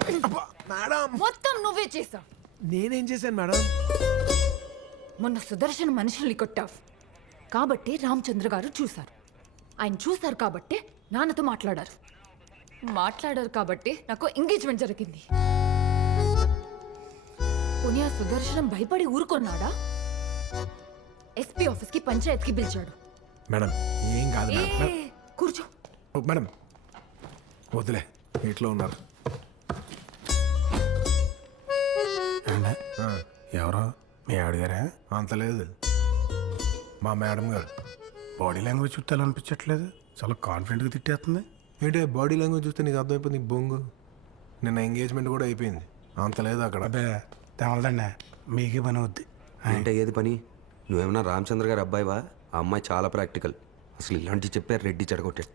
Madam. మొత్తం నువ్వే చేసావు నేనేం చేశాను మేడం? మొన్న సుదర్శన మనుషుల్ని కొట్టావు. కాబట్టి రామచంద్ర గారు చూశారు. ఆయన చూశారు కాబట్టే నాన్నతో మాట్లాడారు. మాట్లాడారు కాబట్టి నాకు ఎంగేజ్మెంట్ జరిగింది. పునియా సుదర్శనం భయపడి ఊరుకున్నాడా? ఎస్పీ ఆఫీస్కి పంచాయత్కి పిలిచాడు. మేడం ఏం కాదు ఏ. కూర్చో. మేడం వద్దులే ఇంట్లో ఉన్నారు. ఎవరో? మీ ఆవిడ గారా? అంత లేదు. మా మేడం గారు. బాడీ లాంగ్వేజ్ చుట్టాలు అనిపించట్లేదు? చాలా కాన్ఫిడెంట్గా తిట్టేస్తుంది. ఏంటి బాడీ లాంగ్వేజ్ చూస్తే నీకు అర్థమైపోయింది బొంగు? నిన్న ఎంగేజ్మెంట్ కూడా అయిపోయింది. అంత లేదు అక్కడ. అబ్బే తెమలదండి మీకే పని అవుద్ది. అంటే ఏది పని? నువ్వేమన్నా రామచంద్ర గారి అబ్బాయివా? ఆ అమ్మాయి చాలా ప్రాక్టికల్ అసలు ఇలాంటివి చెప్పారు రెడ్డి చెడగొట్టాడు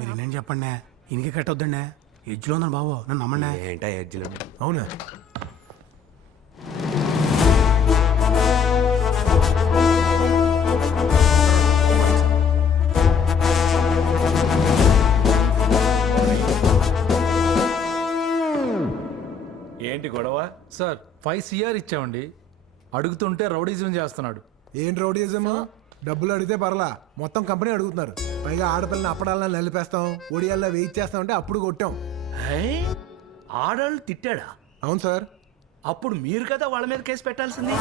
మీరు నేను చెప్పండి. ఇనికి కట్టొద్దండి ఎడ్జ్లో ఉందండి బాబు. నన్ను నమ్మండి. ఏంటా ఎడ్జిలు అవునా? ఏంటి గొడవ? సార్ ఫైవ్ సిఆర్ ఇచ్చామండి. అడుగుతుంటే రౌడీజం చేస్తున్నాడు. ఏంటి రౌడీజం డబ్బులు అడిగితే పర్లా. మొత్తం కంపెనీ అడుగుతున్నారు. పైగా ఆడపిల్లని అప్పడాలని నలిపేస్తాం ఒడియాల్లో వెయిట్ చేస్తాం అంటే అప్పుడు కొట్టాం. హే? ఆడాళ్ళు తిట్టాడా? అవును సార్. అప్పుడు మీరు కదా వాళ్ళ మీద కేసు పెట్టాల్సింది?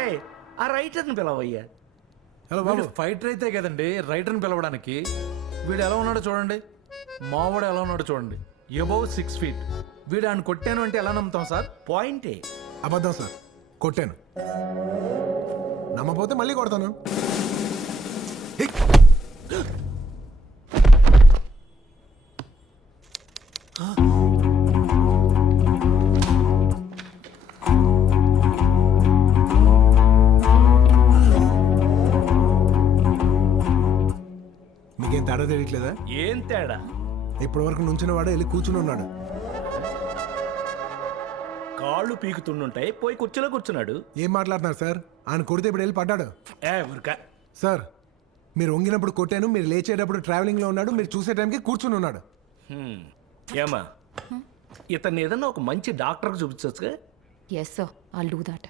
ఏయ్, ఆ రైటర్ని పిలవయ్యా. హలో వీడు బాబు. ఫైటర్ అయితే కదండి రైటర్ని పిలవడానికి. వీడు ఎలా ఉన్నాడో చూడండి. మావాడు ఎలా ఉన్నాడో చూడండి. ఎబోవ్ సిక్స్ ఫీట్ వీడు ఆయన కొట్టాను అంటే ఎలా నమ్ముతాం సార్? పాయింటే అబద్ధం సార్. కొట్టాను. నమ్మపోతే మళ్ళీ కొడతాను. మీకేం తేడా తెలియట్లేదా? ఏం తేడా? ఇప్పటి వరకు నుంచిన వాడు వెళ్ళి కూర్చుని ఉన్నాడు. కాళ్ళు పీకుతుండుంటాయి పోయి కుర్చీలో కూర్చున్నాడు. ఏం మాట్లాడుతున్నారు సార్? ఆయన కొడితే ఇప్పుడు వెళ్ళి పడ్డాడు. ఏ ఊరిక. సార్ మీరు వంగినప్పుడు కొట్టాను మీరు లేచేటప్పుడు ట్రావెలింగ్లో ఉన్నాడు మీరు చూసే టైంకి కూర్చుని ఉన్నాడు. ఏమా? ఇతన్ని ఏదన్నా ఒక మంచి డాక్టర్కి చూపించచ్చుగా? Yes sir I'll do that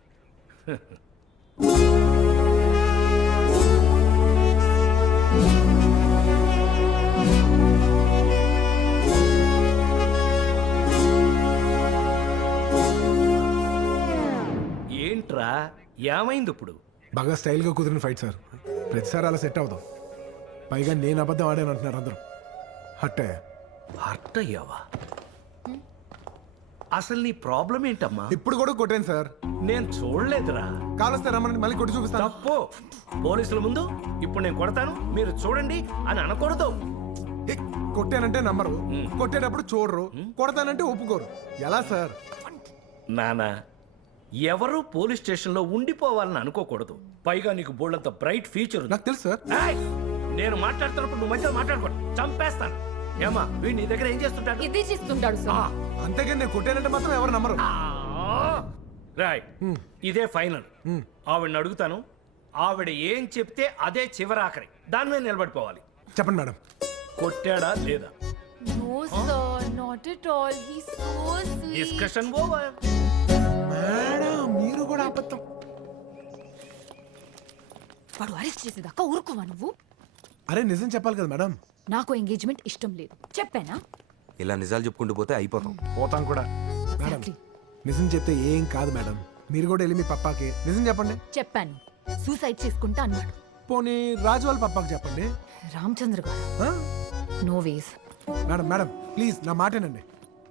ఏమైంది ఇప్పుడు బాగా స్టైల్గా కుదిరిన ఫైట్ సార్. ప్రతిసారి అలా సెట్ అవుతాం. పైగా నేను అబద్ధం ఆడాను అంటున్నారు అందరూ. హట్టే హర్ట్ అయ్యావా? అసలు నీ ప్రాబ్లం ఏంటమ్మా? ఇప్పుడు కూడా కొట్టాను సార్. నేను చూడలేదురా. కావలిస్తే రమ్మని మళ్ళీ కొట్టి చూపిస్తాను. తప్పు. పోలీసుల ముందు ఇప్పుడు నేను కొడతాను. మీరు చూడండి అని అనకూడదు. ఏ, కొట్టానంటే నమ్మరు. కొట్టేటప్పుడు చూడరు. కొడతానంటే ఒప్పుకోరు. ఎలా సార్? నానా ఎవరు పోలీస్ స్టేషన్లో ఉండిపోవాలని అనుకోకూడదు. పైగా నీకు బోల్డంత బ్రైట్ ఫ్యూచర్ ఉంది. నాకు తెలుసు సార్! నేను మాట్లాడుతున్నప్పుడు నువ్వు మధ్యలో మాట్లాడుకో చంపేస్తాను. ఏమా వీడు నీ దగ్గర ఏం చేస్తుంటాడు? ఇది చేస్తుంటాడు ఆ, సార్ అంతేగాని నేను కొట్టానంటే మాత్రం ఎవరు నమ్మరు. ఆ, రాయ్ ఇదే ఫైనల్. ఆవిడని అడుగుతాను. ఆవిడ ఏం చెప్తే అదే చివరాఖరి. దాని మీద నిలబడిపోవాలి. చెప్పండి మేడం. కొట్టాడా లేదా? No sir not at all he so sweet discussion over మీరు కూడా అబద్ధం. వాడు అరెస్ట్ చేసేదాకా ఊరుకోవా నువ్వు? అరే నిజం చెప్పాలి కదా మేడం. నాకు ఎంగేజ్మెంట్ ఇష్టం లేదు. చెప్పానా? ఇలా నిజాలు చెప్పుకుంటూ పోతే అయిపోతాం. పోతాం కూడా. Madam Exactly. నిజం చెప్తే ఏం కాదు మేడం. మీరు కూడా వెళ్ళి మీ పప్పాకి నిజం చెప్పండి. చెప్పాను. సూసైడ్ చేసుకుంటా అన్నాడు. పోనీ రాజు వాళ్ళ పప్పాకి చెప్పండి. రామచంద్ర గారు. ఆ? No ways madam madam please నా మాటేనండి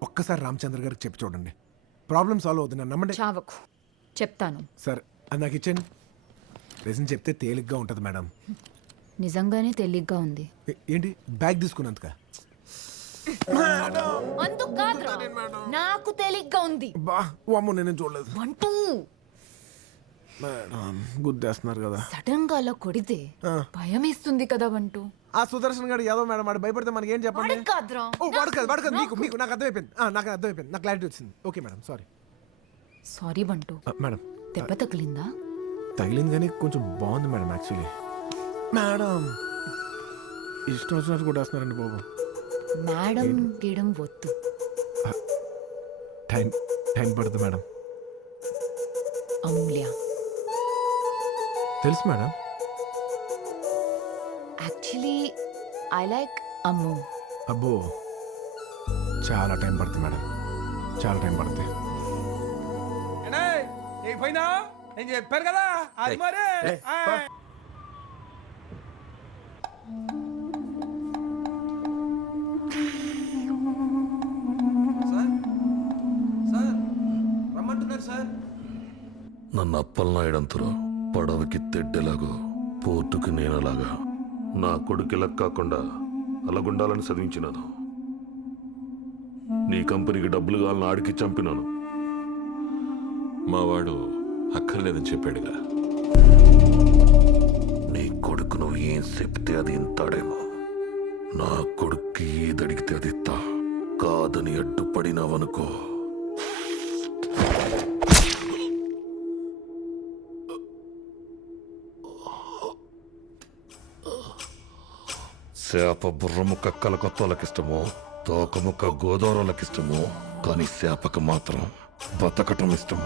ఒక్కసారి రామచంద్ర గారికి చెప్పి చూడండి. ప్రాబ్లం సాల్వ్ అవుతుంది నన్ను నమ్మండి. చావకు. చెప్తాను. సార్ అది నాకు ఇచ్చేయండి నిజం చెప్తే తేలిగ్గా ఉంటుంది మేడం. నిజంగానే తేలిగ్గా ఉంది. ఏ- ఏంటి? బ్యాగ్ తీసుకున్నందుక? అందుకు కాదురా. నాకు తేలిగ్గా ఉంది. బా అమ్మో నేను చూడలేదు. అంటూ మేడం గుద్దేస్తున్నారు కదా. సడన్గా అలా కొడితే ఆ. భయం వేస్తుంది కదా వంటూ. ఆ సుదర్శన్ గారు యాదవ్ మేడం వాడు భయపడితే మనకి ఏం చెప్పండి? వాడికి కాదురా. ఓ వాడు కాదు వాడు కాదు మీకు మీకు నాకు అర్థమైపోయింది. ఆ, నాకు అర్థమైపోయింది. నాకు క్లారిటీ వచ్చింది. Okay madam sorry sorry Bantu. Madam. దెబ్బ తగిలిందా తగిలింది? కానీ కొంచెం బాగుంది మేడం యాక్చువల్లీ. మేడం ఇష్టం వచ్చినట్టు కొట్టేస్తున్నారండి బాబు. మేడం గీయడం వద్దు. టైం టైం పడుతుంది మేడం. అమూల్య. తెలుసు madam. Actually I like Ammu. అబ్బో చాలా టైం పడుతుంది మేడం. చాలా టైం పడుతుంది అయిపోయినా నేను చెప్పాను కదా అది మరే. సార్ సార్ రమ్మంటున్నారు సార్. నన్ను అప్పలనాయడంతరో పడవకి తెడ్డెలాగో పోర్టుకి నేనలాగా. నా కొడుకులా కాకుండా అలాగుండాలని చదివించినాను. నీ కంపెనీకి డబ్బులు కావాలని ఆడికి చంపినాను. మావాడు అక్కర్లేదని చెప్పాడుగా. నీ కొడుకు నువ్వు ఏం చెప్తే అది ఇంతాడేమో నా కొడుక్కి ఏదడిగితే అది ఇత్తా కాదని అడ్డుపడినావనుకో. శాప బుర్రముక్క కలకొత్తలకిష్టమో తోకముక్క గోదావరులకిష్టమో కానీ శాపకు మాత్రం బతకటం ఇష్టం.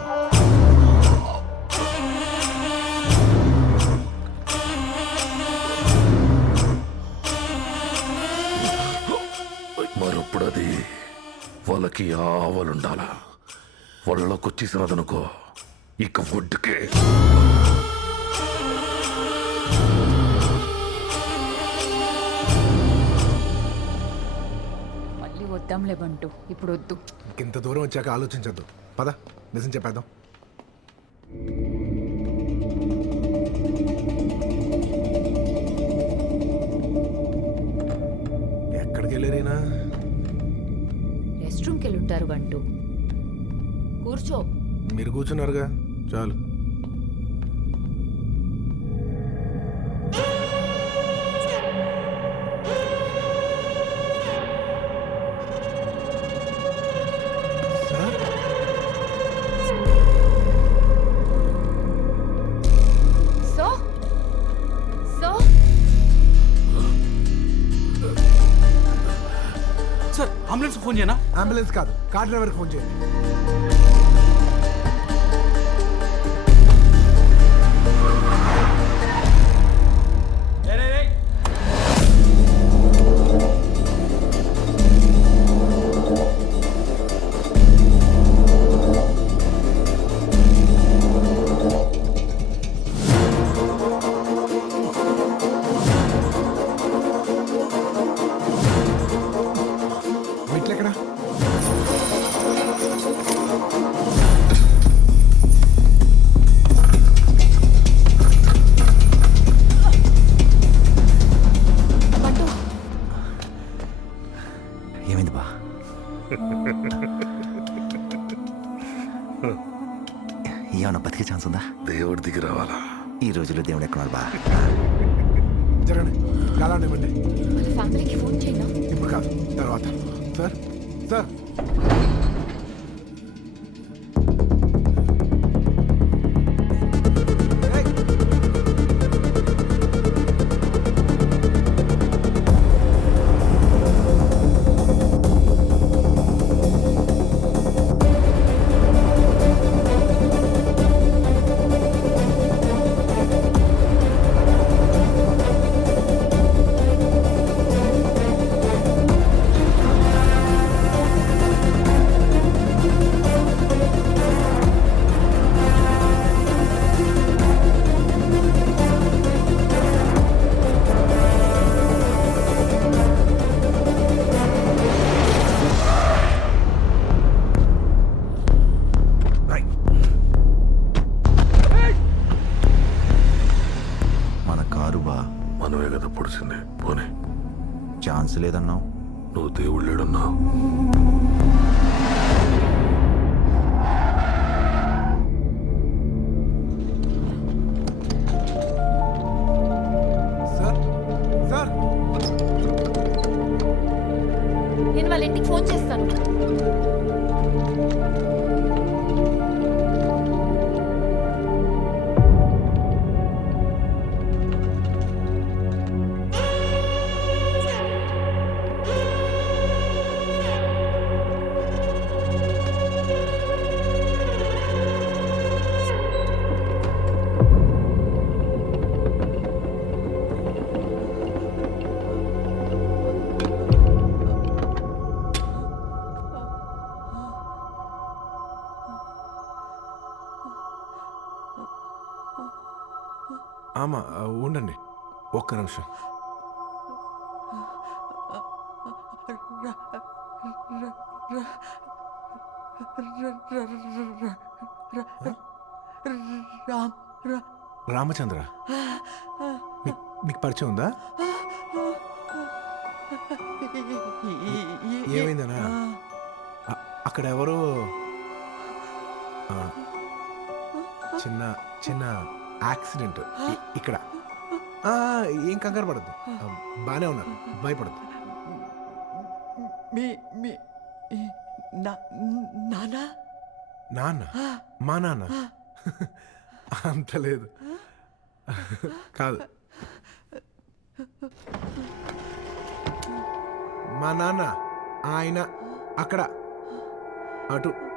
మరప్పుడు అది వాళ్ళకి ఆవలుండాల. వాళ్ళకొచ్చేసినదనుకో ఇక ఒడ్డుకే. వద్దాంలే బంటు ఇప్పుడు వద్దు ఇంత దూరం వచ్చాక ఆలోచించద్దు. పద నిజం చెప్పేద్దాం. ఎక్కడికి వెళ్ళారైనా రెస్ట్ రూమ్కి వెళ్ళుంటారు బంటు. కూర్చో. మీరు కూర్చున్నారుగా చాలు. అంబులెన్స్ ఫోన్ చేయనా? అంబులెన్స్ కాదు. కార్ డ్రైవర్కి ఫోన్ చేయండి. దేవుడి దిగి రావాలా? ఈ రోజుల్లో దేవుడు ఎక్కడున్నాడు బా? జరగండి. కాలాన్ని ఇవ్వండి వాళ్ళ ఫ్యామిలీకి ఫోన్ చేయనా? ఇప్పుడు కాదు తర్వాత. Sir sir. ఆమా ఉండండి. ఒక్క నిమిషం. రామచంద్ర మీకు పరిచయం ఉందా? ఏమైందనా అక్కడ ఎవరో చిన్న చిన్న యాక్సిడెంట్. ఇక్కడ. ఆ, ఏం కంగారు పడద్దు. బాగానే ఉన్నారు. భయపడద్దు. మీ మీ ఈ నా నానా నాన్న? మా నాన్న? అంత లేదు. కాదు. మా నాన్న ఆయన అక్కడ. అటు.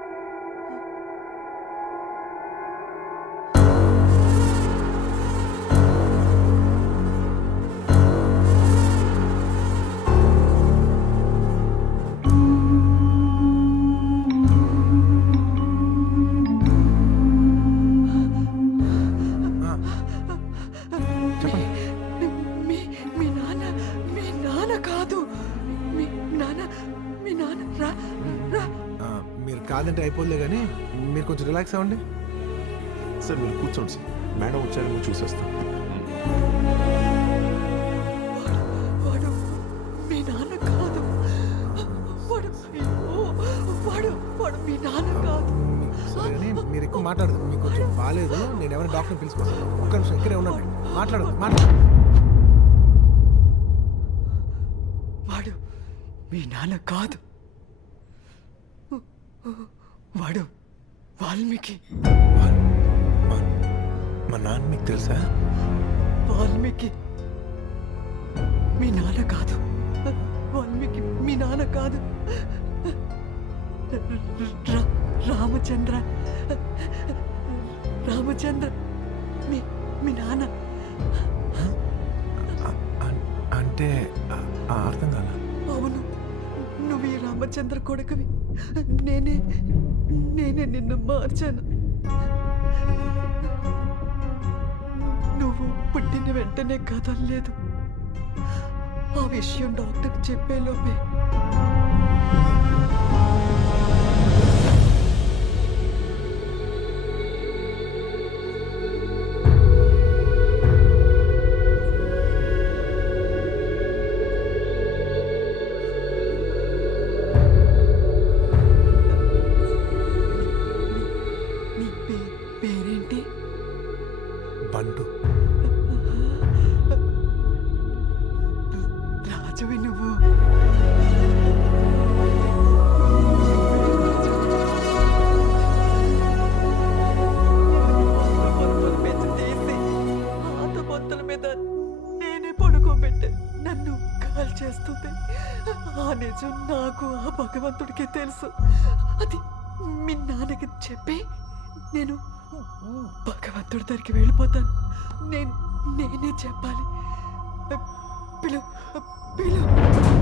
కాదంటే అయిపోలే కానీ మీరు కొంచెం రిలాక్స్ అవ్వండి. సార్ మీరు కూర్చోండి సార్. మేడం వచ్చారేమో చూసేస్తాం వాడు మీ నాన్న కాదు. వాడు అయ్యో, వాడు వాడు మీ నాన్న కాదు. సరే కానీ మీరు ఎక్కువ మాట్లాడదు. మీకు కొంచెం బాగాలేదు నేను ఎవరైనా డాక్టర్ని పిలుచుకొస్తాను ఒక్క నిమిషం ఇక్కడే ఉండండి. మాట్లాడదు మాట్లాడు. వాడు మీ నాన్న కాదు. వాడు వాల్మీకి. మా నాన్న మీకు తెలుసా? వాల్మీకి మీ నాన్న కాదు. వాల్మీకి మీ నాన్న కాదు. రామచంద్ర. రామచంద్ర మీ మీ నాన్న. అంటే అర్థం కాల? అవును. నువ్వు ఈ రామచంద్ర కొడుకువి. నేనే నేనే నిన్ను మార్చాను. నువ్వు పుట్టిన వెంటనే కదలలేదు. ఆ విషయం డాక్టర్ చెప్పేలోపే భగవంతుడికి తెలుసు. అది మీ నాన్నకి చెప్పి నేను భగవంతుడి దగ్గరికి వెళ్ళిపోతాను. నేను నేనే చెప్పాలి. పిలు పిలు.